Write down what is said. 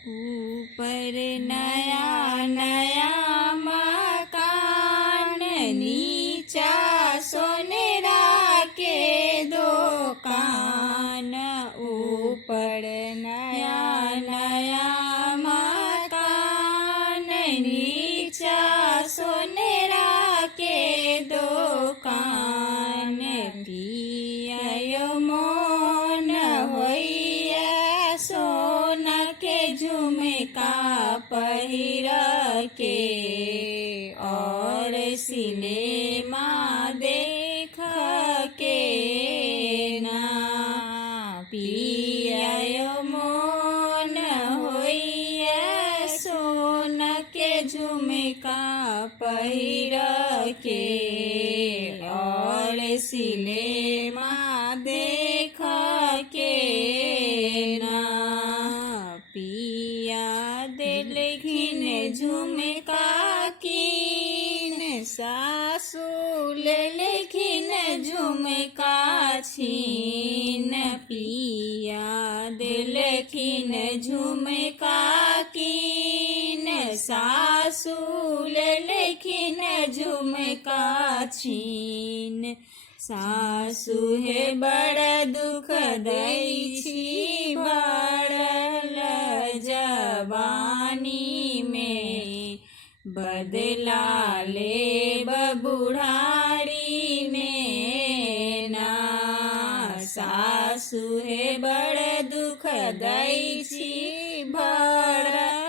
ऊपर नया नया मकान, नीचा सोनेरा के दुकान। ऊपर नया नया मकान, नीचा सोनेरा के दुकान। पिया मोन होइया सोना के झुमका पहिर के, और सिनेमा देख के ना। पिया मोन होइया सोना के झुमका पहिर के, और सिनेमा देख के ना। पिया देलखिन झुमका कीन, सासू लेलखिन झुमका छीन। पिया देलखिन झुमका कीन, सासू लेलखिन झुमका छीन। सासू हे बड़ दुख दै छी बढ़ल जवानी में, बदला लेब बुढ़ारी में ना। सासू हे बड़ दुख दै छी बढ़ल